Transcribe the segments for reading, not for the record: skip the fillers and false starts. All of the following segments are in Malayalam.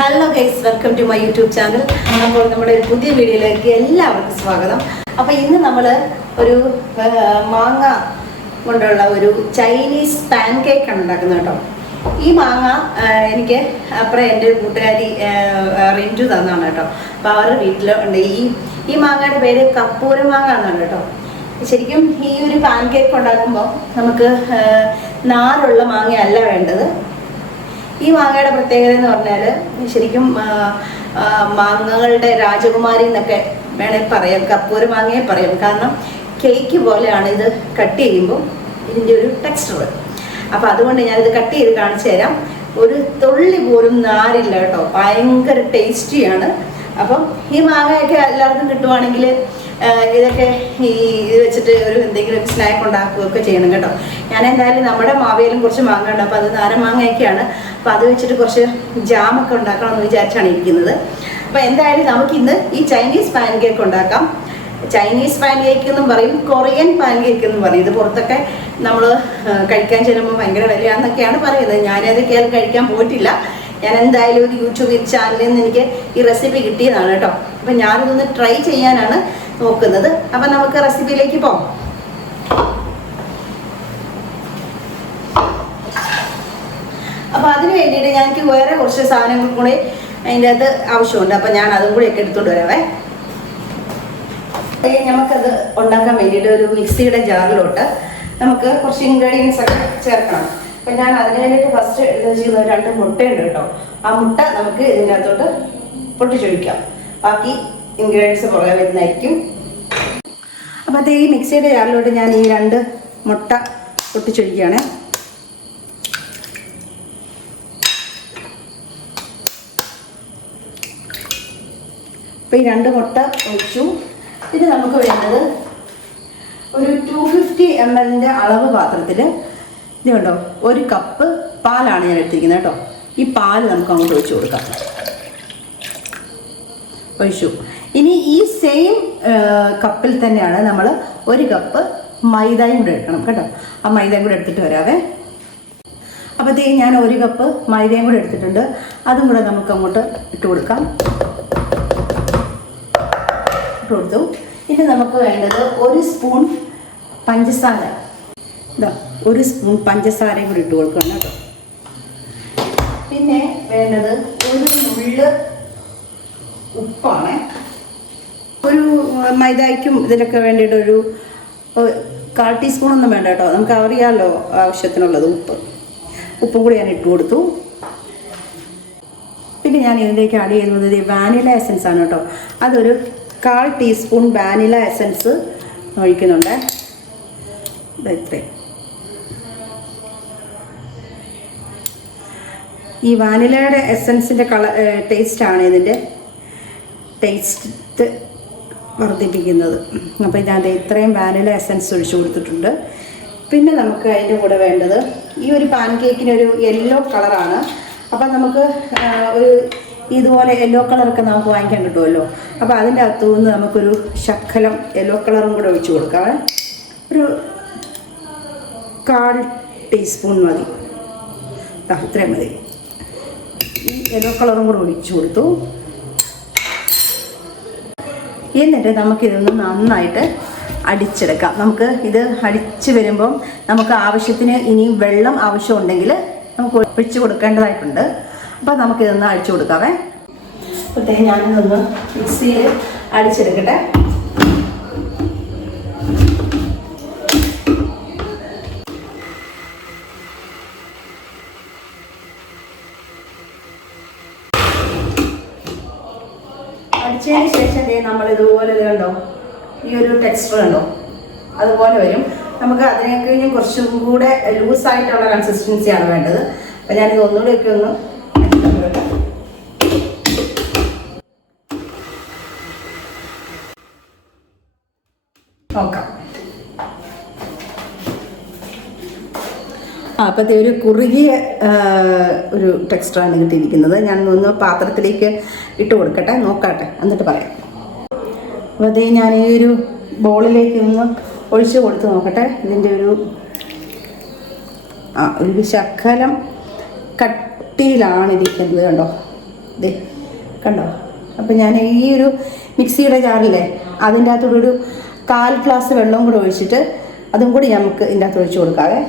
Hello guys, welcome to my YouTube channel. അപ്പോൾ നമ്മുടെ ഒരു പുതിയ വീഡിയോയിലേക്ക് എല്ലാവർക്കും സ്വാഗതം. അപ്പോൾ ഇന്ന് നമ്മൾ ഒരു മാങ്ങ കൊണ്ടുള്ള ഒരു ചൈനീസ് പാൻ കേക്ക് ആണ് ഉണ്ടാക്കുന്നത് കേട്ടോ. ഈ മാങ്ങ എനിക്ക് അപ്പുറം എൻ്റെ കൂട്ടുകാരി റിഞ്ചു തന്നാണ് കേട്ടോ. അപ്പോൾ അവരുടെ വീട്ടിൽ ഉണ്ട് ഈ മാങ്ങയുടെ പേര് കപ്പൂര മാങ്ങ എന്നാണ് കേട്ടോ. ശരിക്കും ഈ ഒരു പാൻ കേക്ക് ഉണ്ടാക്കുമ്പോൾ നമുക്ക് നാരുള്ള മാങ്ങയല്ല വേണ്ടത്. ഈ മാങ്ങയുടെ പ്രത്യേകത എന്ന് പറഞ്ഞാൽ ശരിക്കും മാങ്ങകളുടെ രാജകുമാരി എന്നൊക്കെ വേണമെങ്കിൽ പറയാം, കപ്പൂര മാങ്ങയെ പറയാം. കാരണം കേക്ക് പോലെയാണ് ഇത് കട്ട് ചെയ്യുമ്പോൾ ഇതിൻ്റെ ഒരു ടെക്സ്ചർ. അപ്പോൾ അതുകൊണ്ട് ഞാനിത് കട്ട് ചെയ്ത് കാണിച്ചു തരാം. ഒരു തുള്ളി പോലും നാരില്ല കേട്ടോ, ഭയങ്കര ടേസ്റ്റിയാണ്. അപ്പം ഈ മാങ്ങയൊക്കെ എല്ലാവർക്കും കിട്ടുവാണെങ്കിൽ ഇതൊക്കെ ഇത് വെച്ചിട്ട് ഒരു എന്തെങ്കിലും സ്നാക്ക് ഉണ്ടാക്കുകയൊക്കെ ചെയ്യണം കേട്ടോ. ഞാൻ എന്തായാലും നമ്മുടെ മാവേലും കുറച്ച് മാങ്ങ ഉണ്ട്, അപ്പോൾ അത് നാരൻ മാങ്ങയൊക്കെയാണ്. അപ്പോൾ അത് വെച്ചിട്ട് കുറച്ച് ജാമൊക്കെ ഉണ്ടാക്കണമെന്ന് വിചാരിച്ചാണ് ഇരിക്കുന്നത്. അപ്പോൾ എന്തായാലും നമുക്കിന്ന് ഈ ചൈനീസ് പാൻ കേക്ക് ഉണ്ടാക്കാം. ചൈനീസ് പാൻ കേക്ക് എന്നും പറയും, കൊറിയൻ പാൻ കേക്ക് എന്നും പറയും. ഇത് പുറത്തൊക്കെ നമ്മൾ കഴിക്കാൻ ചെല്ലുമ്പോൾ ഭയങ്കര വിലയാണെന്നൊക്കെയാണ് പറയുന്നത്. ഞാനതൊക്കെ കഴിക്കാൻ പോയിട്ടില്ല. ഞാൻ എന്തായാലും ഒരു യൂട്യൂബ് ചാനലിൽ നിന്ന് എനിക്ക് ഈ റെസിപ്പി കിട്ടിയതാണ് കേട്ടോ. അപ്പം ഞാനിതൊന്ന് ട്രൈ ചെയ്യാനാണ് നോക്കുന്നത്. അപ്പം നമുക്ക് റെസിപ്പിയിലേക്ക് പോകാം. അപ്പോൾ അതിന് വേണ്ടിയിട്ട് ഞങ്ങൾക്ക് വേറെ കുറച്ച് സാധനങ്ങൾ കൂടി അതിൻ്റെ അകത്ത് ആവശ്യമുണ്ട്. അപ്പം ഞാൻ അതും കൂടി ഒക്കെ എടുത്തുകൊണ്ട് വരാവേ. നമുക്കത് ഉണ്ടാക്കാൻ വേണ്ടിയിട്ട് ഒരു മിക്സിയുടെ ജാറിലോട്ട് നമുക്ക് കുറച്ച് ഇൻഗ്രീഡിയൻസ് ഒക്കെ ചേർക്കണം. അപ്പം ഞാൻ അതിന് വേണ്ടിയിട്ട് ഫസ്റ്റ് എടുത്ത് വെച്ചിരുന്ന 2 മുട്ടയുണ്ട് കേട്ടോ. ആ മുട്ട നമുക്ക് ഇതിൻ്റെ അകത്തോട്ട് പൊട്ടിച്ചൊഴിക്കാം. ബാക്കി ഇൻഗ്രീഡിയൻസ് പുറകെ വരുന്നതായിരിക്കും. അപ്പോൾ അത് ഈ മിക്സിയുടെ ജാറിലോട്ട് ഞാൻ ഈ 2 മുട്ട പൊട്ടിച്ചൊഴിക്കുകയാണ്. അപ്പോൾ ഈ 2 മുട്ട ഒഴിച്ചു. പിന്നെ നമുക്ക് വേണ്ടത് ഒരു 250 ml അളവ് പാത്രത്തിൽ ഇത് കണ്ടോ 1 കപ്പ് പാലാണ് ഞാൻ എടുത്തിരിക്കുന്നത് കേട്ടോ. ഈ പാല് നമുക്ക് അങ്ങോട്ട് ഒഴിച്ചു കൊടുക്കാം. ഒഴിച്ചു. ഇനി ഈ സെയിം കപ്പിൽ തന്നെയാണ് നമ്മൾ 1 കപ്പ് മൈദയും കൂടെ എടുക്കണം കേട്ടോ. ആ മൈദയും കൂടെ എടുത്തിട്ട് വരാവേ. അപ്പോഴത്തേക്ക് ഞാൻ 1 കപ്പ് മൈദയും കൂടെ എടുത്തിട്ടുണ്ട്. അതും കൂടെ നമുക്ക് അങ്ങോട്ട് ഇട്ട് കൊടുക്കാം. ഇട്ട് കൊടുത്തു. ഇനി നമുക്ക് വേണ്ടത് 1 സ്പൂൺ പഞ്ചസാര. ഇതാ 1 സ്പൂൺ പഞ്ചസാരയും കൂടി ഇട്ട് കൊടുക്കണം കേട്ടോ. പിന്നെ വേണ്ടത് 1 നുള്ള് ഉപ്പാണ്. ഒരു മൈദയ്ക്കും ഇതിനൊക്കെ വേണ്ടിയിട്ട് ഒരു 1/4 ടീസ്പൂണൊന്നും വേണ്ട കേട്ടോ. നമുക്ക് അറിയാമല്ലോ ആവശ്യത്തിനുള്ളത് ഉപ്പും കൂടി ഞാൻ ഇട്ട് കൊടുത്തു. പിന്നെ ഞാൻ ഇതിലേക്ക് ആഡ് ചെയ്യുന്നത് വാനില എസൻസ് ആണ് കേട്ടോ. അതൊരു 1/4 ടീസ്പൂൺ വാനില എസൻസ് ഒഴിക്കുന്നുണ്ട്. ഇത്രയും. ഈ വാനിലയുടെ എസൻസിൻ്റെ ടേസ്റ്റാണ് ഇതിൻ്റെ ടേസ്റ്റ് വർദ്ധിപ്പിക്കുന്നത്. അപ്പോൾ ഇതിനകത്ത് ഇത്രയും വാനില എസൻസ് ഒഴിച്ചു കൊടുത്തിട്ടുണ്ട്. പിന്നെ നമുക്ക് അതിൻ്റെ കൂടെ വേണ്ടത് ഈ ഒരു പാൻ കേക്കിനൊരു യെല്ലോ കളറാണ്. അപ്പം നമുക്ക് ഒരു ഇതുപോലെ യെല്ലോ കളറൊക്കെ നമുക്ക് വാങ്ങിക്കാൻ കിട്ടുമല്ലോ. അപ്പോൾ അതിൻ്റെ അകത്തുനിന്ന് നമുക്കൊരു ശകലം യെല്ലോ കളറും കൂടെ ഒഴിച്ചു കൊടുക്കാം. ഒരു 1/4 ടീസ്പൂൺ മതി. ഇത്രയും മതി. ഈ യെല്ലോ കളറും കൂടെ ഒഴിച്ചു കൊടുത്തു. എന്നിട്ട് നമുക്കിതൊന്ന് നന്നായിട്ട് അടിച്ചെടുക്കാം. നമുക്ക് ഇത് അടിച്ച് വരുമ്പം നമുക്ക് ആവശ്യത്തിന് ഇനിയും വെള്ളം ആവശ്യമുണ്ടെങ്കിൽ നമുക്ക് ഒഴിച്ച് കൊടുക്കേണ്ടതായിട്ടുണ്ട്. അപ്പോൾ നമുക്കിതൊന്ന് അടിച്ചു കൊടുക്കാവേ. അപ്പോഴത്തേക്ക് ഞാനിതൊന്ന് മിക്സിയിൽ അടിച്ചെടുക്കട്ടെ. അടിച്ചതിന് ശേഷം നമ്മൾ ഇതുപോലെ കണ്ടോ, ഈ ഒരു ടെക്സ്ചർ കണ്ടോ, അതുപോലെ വരും. നമുക്ക് അതിനെ കഴിഞ്ഞ് കുറച്ചും കൂടെ ലൂസായിട്ടുള്ള കൺസിസ്റ്റൻസിയാണ് വേണ്ടത്. അപ്പം ഞാനിത് ഒന്നുകൂടെയൊക്കെ ഒന്ന് നോക്കാം. അപ്പോഴത്തെ ഒരു കുറുകിയ ഒരു ടെക്സ്ചറാണ് കിട്ടിയിരിക്കുന്നത്. ഞാൻ ഒന്ന് പാത്രത്തിലേക്ക് ഇട്ട് കൊടുക്കട്ടെ, നോക്കട്ടെ, എന്നിട്ട് പറയാം. അപ്പോൾ അതേ ഞാൻ ഈ ഒരു ബോളിലേക്ക് ഒന്ന് ഒഴിച്ച് കൊടുത്ത് നോക്കട്ടെ. ഇതിൻ്റെ ഒരു ശകലം കട്ടിയിലാണ് ഇരിക്കുന്നത് കണ്ടോ. ഇത് കണ്ടോ. അപ്പം ഞാൻ ഈ ഒരു മിക്സിയുടെ ജാറില്ലേ അതിൻ്റെ അകത്തോടെ ഒരു 1/4 ഗ്ലാസ് വെള്ളവും കൂടെ ഒഴിച്ചിട്ട് അതും കൂടി നമുക്ക് ഇതിൻ്റെ അകത്ത് ഒഴിച്ച് കൊടുക്കാവേ.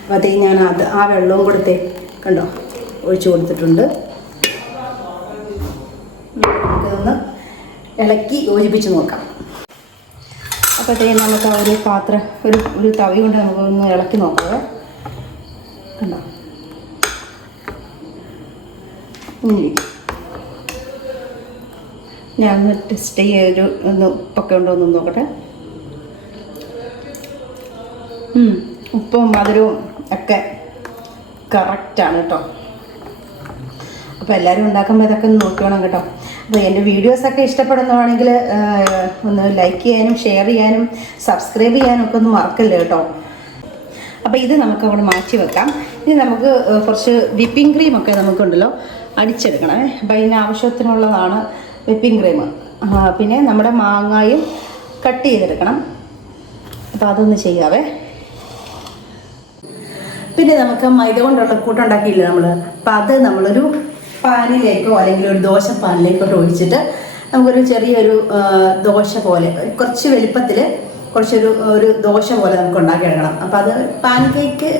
അപ്പോൾ അതേ ഞാൻ ആ വെള്ളവും കൊടുത്തേ കണ്ടോ ഒഴിച്ച് കൊടുത്തിട്ടുണ്ട്. നമുക്കിതൊന്ന് ഇളക്കി യോജിപ്പിച്ച് നോക്കാം. അപ്പോൾ അതേ നമുക്ക് ആ ഒരു പാത്രം ഒരു തവി കൊണ്ട് നമുക്കൊന്ന് ഇളക്കി നോക്കാം. കണ്ടോ ഞാൻ ഒന്ന് ടെസ്റ്റ് ചെയ്യൊരു ഒന്ന് ഉപ്പൊക്കെ ഉണ്ടോ എന്ന് നോക്കട്ടെ. ഉപ്പും മധുരവും ഒക്കെ കറക്റ്റാണ് കേട്ടോ. അപ്പോൾ എല്ലാവരും ഉണ്ടാക്കുമ്പോൾ ഇതൊക്കെ ഒന്ന് നോക്കണം കേട്ടോ. അപ്പോൾ എൻ്റെ വീഡിയോസൊക്കെ ഇഷ്ടപ്പെടുന്നതാണെങ്കിൽ ഒന്ന് ലൈക്ക് ചെയ്യാനും ഷെയർ ചെയ്യാനും സബ്സ്ക്രൈബ് ചെയ്യാനും ഒക്കെ ഒന്ന് മറക്കല്ലേ കേട്ടോ. അപ്പോൾ ഇത് നമുക്ക് അവിടെ മാറ്റി വെക്കാം. ഇനി നമുക്ക് കുറച്ച് വിപ്പിംഗ് ക്രീമൊക്കെ നമുക്കുണ്ടല്ലോ അടിച്ചെടുക്കണം. അപ്പോൾ ഇതിന് ആവശ്യത്തിനുള്ളതാണ് വിപ്പിംഗ് ക്രീം. പിന്നെ നമ്മുടെ മാങ്ങായും കട്ട് ചെയ്തെടുക്കണം. അപ്പോൾ അതൊന്ന് ചെയ്യാവേ. പിന്നെ നമുക്ക് മൈദ കൊണ്ടുള്ള കൂട്ടുണ്ടാക്കിയില്ലേ നമ്മൾ. അപ്പം അത് നമ്മളൊരു പാനിലേക്കോ അല്ലെങ്കിൽ ഒരു ദോശ പാനിലേക്കോട്ട് ഒഴിച്ചിട്ട് നമുക്കൊരു ചെറിയൊരു ദോശ പോലെ കുറച്ച് വലുപ്പത്തിൽ ഒരു ദോശ പോലെ നമുക്ക് ഉണ്ടാക്കിയെടുക്കണം. അപ്പോൾ അത് പാൻ കേക്ക്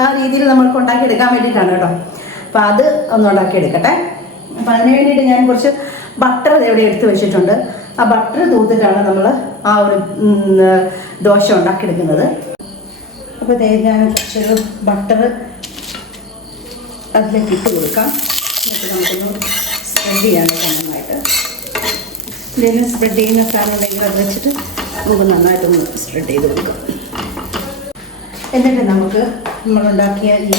ആ രീതിയിൽ നമ്മൾക്ക് ഉണ്ടാക്കിയെടുക്കാൻ വേണ്ടിയിട്ടാണ് കേട്ടോ. അപ്പോൾ അത് ഒന്ന് ഉണ്ടാക്കിയെടുക്കട്ടെ. അപ്പം അതിന് വേണ്ടിയിട്ട് ഞാൻ കുറച്ച് ബട്ടർ ഇവിടെ എടുത്ത് വെച്ചിട്ടുണ്ട്. ആ ബട്ടർ തൂത്തിട്ടാണ് നമ്മൾ ആ ഒരു ദോശ ഉണ്ടാക്കിയെടുക്കുന്നത്. അപ്പോൾ ഞാൻ കുറച്ചൊരു ബട്ടർ അതിലേക്ക് ഇട്ട് കൊടുക്കാം. എന്നിട്ട് നമുക്കൊന്ന് സ്പ്രെഡ് ചെയ്യാൻ നന്നായിട്ട്. എന്തെങ്കിലും സ്പ്രെഡ് ചെയ്യുന്ന സാധനം ഉണ്ടെങ്കിൽ അത് വെച്ചിട്ട് നമുക്ക് നന്നായിട്ടൊന്ന് സ്പ്രെഡ് ചെയ്ത് കൊടുക്കാം. എന്നിട്ട് നമുക്ക് നമ്മളുണ്ടാക്കിയ ഈ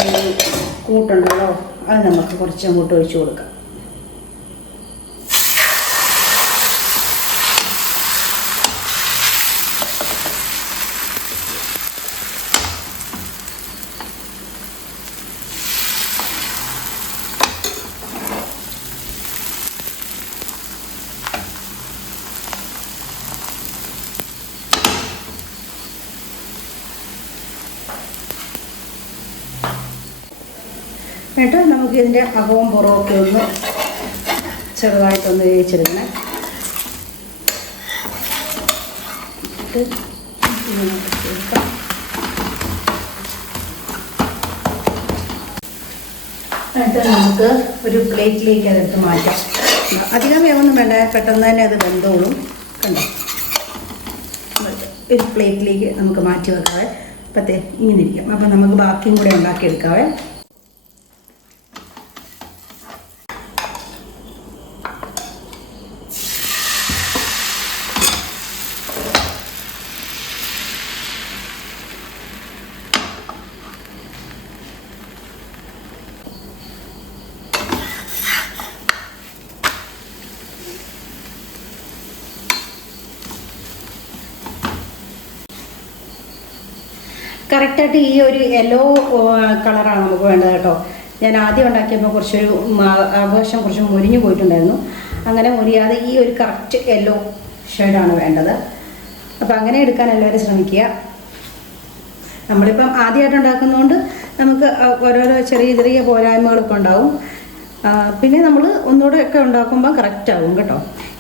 കൂട്ടുണ്ടല്ലോ അത് നമുക്ക് കുറച്ച് അങ്ങോട്ട് ഒഴിച്ച് കൊടുക്കാം. എന്നിട്ട് നമുക്കിതിൻ്റെ അകവും പുറമൊക്കെ ഒന്ന് ചെറുതായിട്ടൊന്ന് വേവിച്ചെടുക്കണേ. എന്നിട്ട് നമുക്ക് ഒരു പ്ലേറ്റിലേക്ക് അതെടുത്ത് മാറ്റാം. അധികം വേവൊന്നും വേണ്ട, പെട്ടെന്ന് തന്നെ അത് വെന്തോളും. കണ്ടോ, ഒരു പ്ലേറ്റിലേക്ക് നമുക്ക് മാറ്റി വെക്കാവേ. അപ്പത്തേ ഇങ്ങനെ ഇരിക്കാം. അപ്പം നമുക്ക് ബാക്കിയും കൂടെ ഉണ്ടാക്കിയെടുക്കാവേ. കറക്റ്റായിട്ട് ഈ ഒരു യെല്ലോ കളറാണ് നമുക്ക് വേണ്ടത് കേട്ടോ. ഞാൻ ആദ്യം ഉണ്ടാക്കിയപ്പോൾ കുറച്ചൊരു ആഘോഷം കുറച്ച് മുരിഞ്ഞു പോയിട്ടുണ്ടായിരുന്നു. അങ്ങനെ മുരിയാതെ ഈ ഒരു കറക്റ്റ് യെല്ലോ ഷെയ്ഡാണ് വേണ്ടത്. അപ്പോൾ അങ്ങനെ എടുക്കാൻ എല്ലാവരും ശ്രമിക്കുക. നമ്മളിപ്പം ആദ്യമായിട്ട് ഉണ്ടാക്കുന്നതുകൊണ്ട് നമുക്ക് ഓരോരോ ചെറിയ ചെറിയ പോരായ്മകളൊക്കെ ഉണ്ടാവും. പിന്നെ നമ്മൾ ഒന്നുകൂടെ ഒക്കെ ഉണ്ടാക്കുമ്പോൾ കറക്റ്റ് ആവും കേട്ടോ.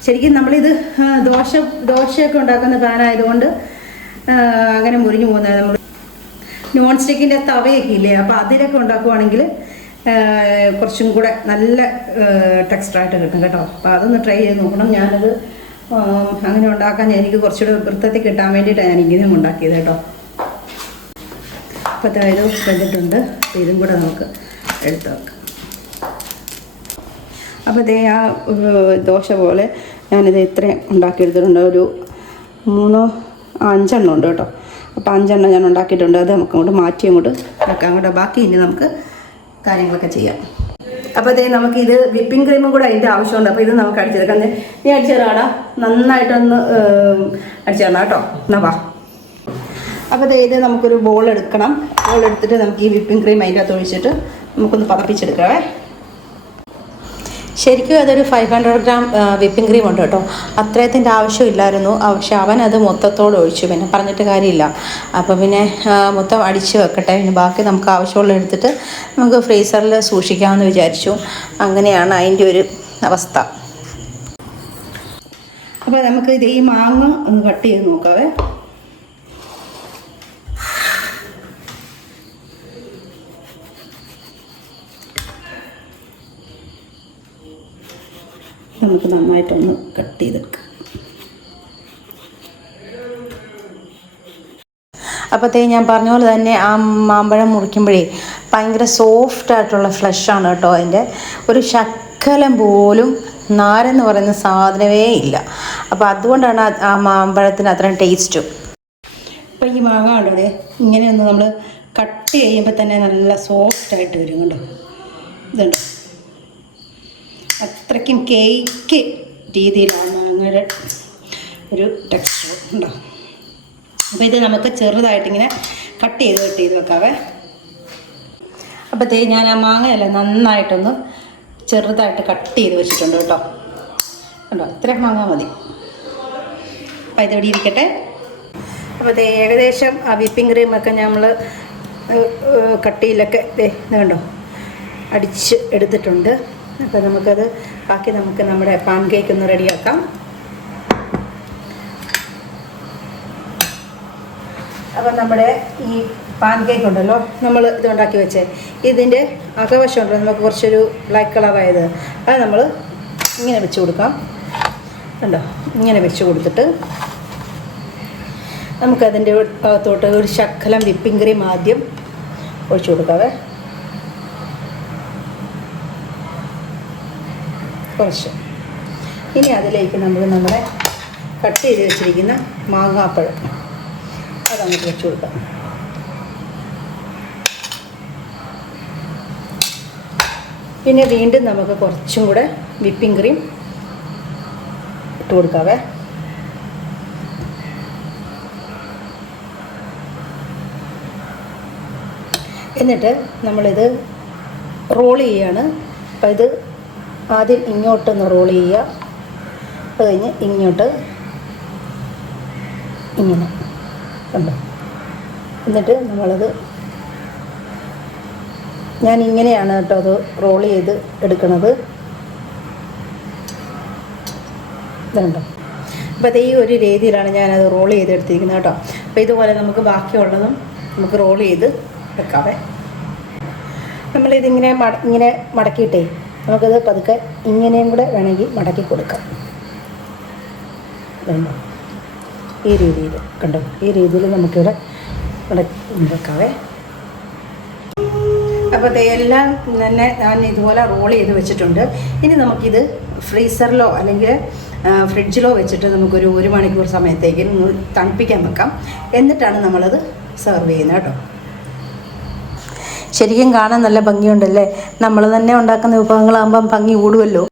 ശരിക്കും നമ്മളിത് ദോശയൊക്കെ ഉണ്ടാക്കുന്ന പാനായതുകൊണ്ട് അങ്ങനെ മുരിഞ്ഞു പോകുന്നത്. നമ്മൾ നോൺ സ്റ്റിക്കിൻ്റെ തവയൊക്കെ ഇല്ലേ, അപ്പോൾ അതിലൊക്കെ ഉണ്ടാക്കുവാണെങ്കിൽ കുറച്ചും കൂടെ നല്ല ടെക്സ്ചറായിട്ട് കിട്ടും കേട്ടോ. അപ്പോൾ അതൊന്ന് ട്രൈ ചെയ്ത് നോക്കണം. ഞാനത് അങ്ങനെ ഉണ്ടാക്കാൻ എനിക്ക് കുറച്ചുകൂടെ വൃത്തത്തിൽ കിട്ടാൻ വേണ്ടിയിട്ടാണ് ഞാൻ ഇങ്ങനെ ഉണ്ടാക്കിയത് കേട്ടോ. അപ്പോൾ അതായത് വെച്ചിട്ടുണ്ട്. അപ്പോൾ ഇതും കൂടെ നമുക്ക് എടുത്ത് വെക്കാം. അപ്പോൾ ഇതേ ആ ദോശ പോലെ ഞാനിത് ഇത്രയും ഉണ്ടാക്കിയെടുത്തിട്ടുണ്ട്. ഒരു 5 ഉണ്ട് കേട്ടോ. അപ്പോൾ 5 ഞാൻ ഉണ്ടാക്കിയിട്ടുണ്ട്. അത് നമുക്ക് അങ്ങോട്ട് മാറ്റി അങ്ങോട്ട് വെക്കാം കേട്ടോ. ബാക്കി ഇനി നമുക്ക് കാര്യങ്ങളൊക്കെ ചെയ്യാം. അപ്പോൾ അതേ നമുക്കിത് വിപ്പിംഗ് ക്രീമും കൂടെ അതിൻ്റെ ആവശ്യമുണ്ട്. അപ്പോൾ ഇത് നമുക്ക് അടിച്ചെടുക്കാം. നീ അടിച്ചു തരാടാ, നന്നായിട്ടൊന്ന് അടിച്ചു തരണം കേട്ടോ. എന്നാ വാ. അപ്പോൾ ഇത് നമുക്കൊരു ബോൾ എടുക്കണം. ബോൾ എടുത്തിട്ട് നമുക്ക് ഈ വിപ്പിംഗ് ക്രീം അതിൻ്റെ അകത്ത് ഒഴിച്ചിട്ട് നമുക്കൊന്ന് പതപ്പിച്ചെടുക്കാവേ. ശരിക്കും അതൊരു 500 ഗ്രാം വിപ്പിംഗ് ക്രീം ഉണ്ട് കേട്ടോ. അത്രയത്തിൻ്റെ ആവശ്യമില്ലായിരുന്നു. പക്ഷെ അവൻ അത് മൊത്തത്തോടെ ഒഴിച്ചു. പിന്നെ പറഞ്ഞിട്ട് കാര്യമില്ല. അപ്പോൾ പിന്നെ മൊത്തം അടിച്ച് വെക്കട്ടെ, പിന്നെ ബാക്കി നമുക്ക് ആവശ്യമുള്ള എടുത്തിട്ട് നമുക്ക് ഫ്രീസറിൽ സൂക്ഷിക്കാമെന്ന് വിചാരിച്ചു. അങ്ങനെയാണ് അതിൻ്റെ ഒരു അവസ്ഥ. അപ്പോൾ നമുക്ക് ഇത് ഈ മാങ്ങ ഒന്ന് കട്ട് ചെയ്ത് നോക്കാവേ. നമുക്ക് നന്നായിട്ടൊന്ന് കട്ട് ചെയ്തെടുക്കാം. അപ്പോഴത്തേ ഞാൻ പറഞ്ഞ പോലെ തന്നെ ആ മാമ്പഴം മുറിക്കുമ്പോഴേ ഭയങ്കര സോഫ്റ്റായിട്ടുള്ള ഫ്ലഷാണ് കേട്ടോ. അതിൻ്റെ ഒരു ശക്കലം പോലും നാരെന്ന് പറയുന്ന സാധനമേ ഇല്ല. അപ്പോൾ അതുകൊണ്ടാണ് ആ മാമ്പഴത്തിന് അത്രയും ടേസ്റ്റും. അപ്പോൾ ഈ മാങ്ങ ഉണ്ടോ, ഇങ്ങനെയൊന്ന് നമ്മൾ കട്ട് ചെയ്യുമ്പോൾ തന്നെ നല്ല സോഫ്റ്റായിട്ട് വരും കേട്ടോ. ഇതുണ്ട്, അത്രയ്ക്കും കേക്ക് രീതിയിലാണ് മാങ്ങയുടെ ഒരു ടെക്സ്ചർ ഉണ്ടോ. അപ്പോൾ ഇത് നമുക്ക് ചെറുതായിട്ടിങ്ങനെ കട്ട് ചെയ്ത് വെക്കാവേ. അപ്പോഴത്തേക്ക് ഞാൻ ആ മാങ്ങയല്ല നന്നായിട്ടൊന്ന് ചെറുതായിട്ട് കട്ട് ചെയ്ത് വെച്ചിട്ടുണ്ട് കേട്ടോ. കണ്ടോ, ഇത്രയും മാങ്ങ മതി. അപ്പോൾ ഇതിവിടെ ഇരിക്കട്ടെ. അപ്പോൾ ഇത് ഏകദേശം ആ വിപ്പിംഗ് ക്രീമൊക്കെ നമ്മൾ കട്ടിയിലൊക്കെ ഇത് കണ്ടോ അടിച്ച് എടുത്തിട്ടുണ്ട്. അപ്പോൾ നമുക്കത് ബാക്കി നമുക്ക് നമ്മുടെ പാൻ കേക്ക് ഒന്ന് റെഡിയാക്കാം. അപ്പം നമ്മുടെ ഈ പാൻ കേക്ക് ഉണ്ടല്ലോ, നമ്മൾ ഇതുണ്ടാക്കി വെച്ചേ, ഇതിൻ്റെ അകവശം ഉണ്ടല്ലോ നമുക്ക് കുറച്ചൊരു ബ്ലാക്ക് കളറായത്, അത് നമ്മൾ ഇങ്ങനെ വെച്ച് കൊടുക്കാം. കണ്ടോ, ഇങ്ങനെ വെച്ച് കൊടുത്തിട്ട് നമുക്കതിൻ്റെ അകത്തോട്ട് ഒരു ശകലം വിപ്പിംഗ് ക്രീം ആദ്യം ഒഴിച്ചു കൊടുക്കാവേ. കുറച്ച്. ഇനി അതിലേക്ക് നമുക്ക് നമ്മുടെ കട്ട് ചെയ്ത് വെച്ചിരിക്കുന്ന മാങ്ങാപ്പഴം അതങ്ങോട്ട് വെച്ച് കൊടുക്കാം. പിന്നെ വീണ്ടും നമുക്ക് കുറച്ചും കൂടെ വിപ്പിംഗ് ക്രീം ഇട്ട് കൊടുക്കാവേ. എന്നിട്ട് നമ്മളിത് റോൾ ചെയ്യാണ്. അപ്പോൾ ഇത് ആദ്യം ഇങ്ങോട്ടൊന്ന് റോൾ ചെയ്യുക, അത് കഴിഞ്ഞ് ഇങ്ങോട്ട് ഇങ്ങനെ കണ്ടോ. എന്നിട്ട് നമ്മളത് ഞാൻ ഇങ്ങനെയാണ് കേട്ടോ അത് റോൾ ചെയ്ത് എടുക്കുന്നത്. ഇതുണ്ടോ. അപ്പോൾ അത് ഈ ഒരു രീതിയിലാണ് ഞാനത് റോൾ ചെയ്തെടുത്തിരിക്കുന്നത് കേട്ടോ. അപ്പോൾ ഇതുപോലെ നമുക്ക് ബാക്കിയുള്ളതും നമുക്ക് റോൾ ചെയ്ത് വെക്കാവേ. നമ്മളിതിങ്ങനെ ഇങ്ങനെ മടക്കിയിട്ടേ നമുക്കത് പതുക്കെ ഇങ്ങനെയും കൂടെ വേണമെങ്കിൽ മടക്കി കൊടുക്കാം. കണ്ടോ, ഈ രീതിയിൽ കണ്ടോ, ഈ രീതിയിൽ നമുക്കിവിടെ മടക്കി വെക്കാവേ. അപ്പോൾ ഇതെല്ലാം തന്നെ ഞാൻ ഇതുപോലെ റോൾ ചെയ്ത് വെച്ചിട്ടുണ്ട്. ഇനി നമുക്കിത് ഫ്രീസറിലോ അല്ലെങ്കിൽ ഫ്രിഡ്ജിലോ വെച്ചിട്ട് നമുക്കൊരു 1 മണിക്കൂർ സമയത്തേക്ക് തണുപ്പിക്കാൻ വെക്കാം. എന്നിട്ടാണ് നമ്മളത് സെർവ് ചെയ്യുന്നത് കേട്ടോ. ശരിക്കും കാണാൻ നല്ല ഭംഗിയുണ്ടല്ലേ. നമ്മൾ തന്നെ ഉണ്ടാക്കുന്ന വിഭവങ്ങളാകുമ്പം ഭംഗി കൂടുമല്ലോ.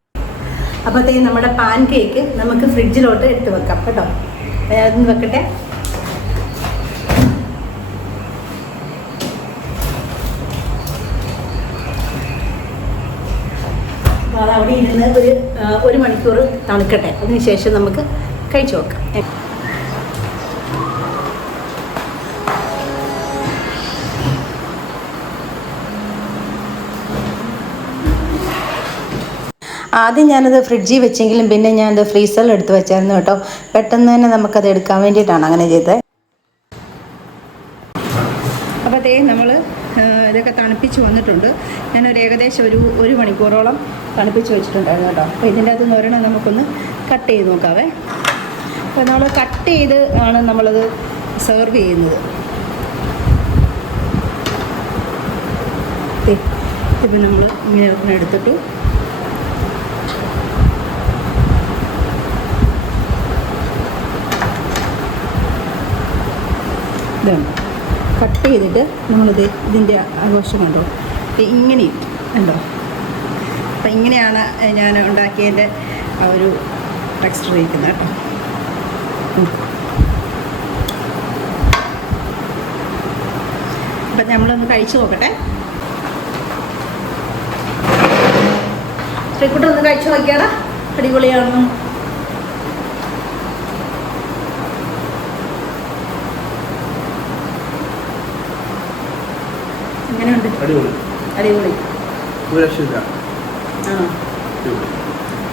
അപ്പോഴത്തേക്ക് നമ്മുടെ പാൻ കേക്ക് നമുക്ക് ഫ്രിഡ്ജിലോട്ട് എടുത്ത് വെക്കാം കേട്ടോ. അതൊന്ന് വെക്കട്ടെ. അതവിടെ ഇരുന്ന് ഒരു 1 മണിക്കൂർ തണുക്കട്ടെ. അതിന് ശേഷം നമുക്ക് കഴിച്ചു നോക്കാം. ആദ്യം ഞാനത് ഫ്രിഡ്ജിൽ വെച്ചെങ്കിലും പിന്നെ ഞാനത് ഫ്രീസറിൽ എടുത്ത് വെച്ചായിരുന്നു കേട്ടോ. പെട്ടെന്ന് തന്നെ നമുക്കത് എടുക്കാൻ വേണ്ടിയിട്ടാണ് അങ്ങനെ ചെയ്തത്. അപ്പോൾ നമ്മൾ ഇതൊക്കെ തണുപ്പിച്ച് വന്നിട്ടുണ്ട്. ഞാനൊരു ഏകദേശം ഒരു മണിക്കൂറോളം തണുപ്പിച്ച് വെച്ചിട്ടുണ്ടായിരുന്നു കേട്ടോ. അപ്പോൾ ഇതിൻ്റെ അകത്ത് നിന്ന് ഒരെണ്ണം നമുക്കൊന്ന് കട്ട് ചെയ്ത് നോക്കാവേ. അപ്പോൾ നമ്മൾ കട്ട് ചെയ്ത് ആണ് നമ്മളത് സെർവ് ചെയ്യുന്നത്. ഇപ്പം നമ്മൾ ഇങ്ങനെ എടുത്തിട്ട് ഇതാണ് കട്ട് ചെയ്തിട്ട് നമ്മളിത് ഇതിൻ്റെ ആഘോഷം കണ്ടോ ഇങ്ങനെ ഉണ്ടോ. അപ്പം ഇങ്ങനെയാണ് ഞാൻ ഉണ്ടാക്കിയതിൻ്റെ ആ ഒരു ടെക്സ്ചർ ഇരിക്കുന്നത് കേട്ടോ. അപ്പം നമ്മളൊന്ന് കഴിച്ച് നോക്കട്ടെ. ശ്രീക്കുട്ടൻ ഒന്ന് കഴിച്ചു നോക്കിയാടാ, അടിപൊളിയാണ്. എങ്ങനെയുണ്ട്? അടിപൊളി. ആ,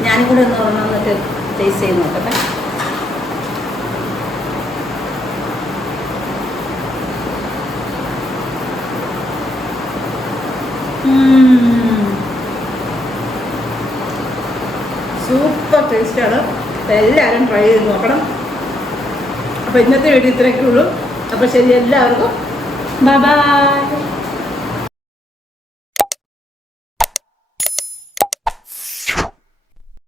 ഞാനും കൂടെ ഒന്ന് വന്നിട്ട് ടേസ്റ്റ് ചെയ്ത് നോക്കട്ടെ. സൂപ്പർ ടേസ്റ്റാണ്. എല്ലാവരും ട്രൈ ചെയ്ത് നോക്കണം. അപ്പോൾ ഇന്നത്തെ വീഡിയോ ഇത്രയൊക്കെ ഉള്ളൂ. അപ്പോൾ ശരി, എല്ലാവർക്കും ബൈ ബൈ.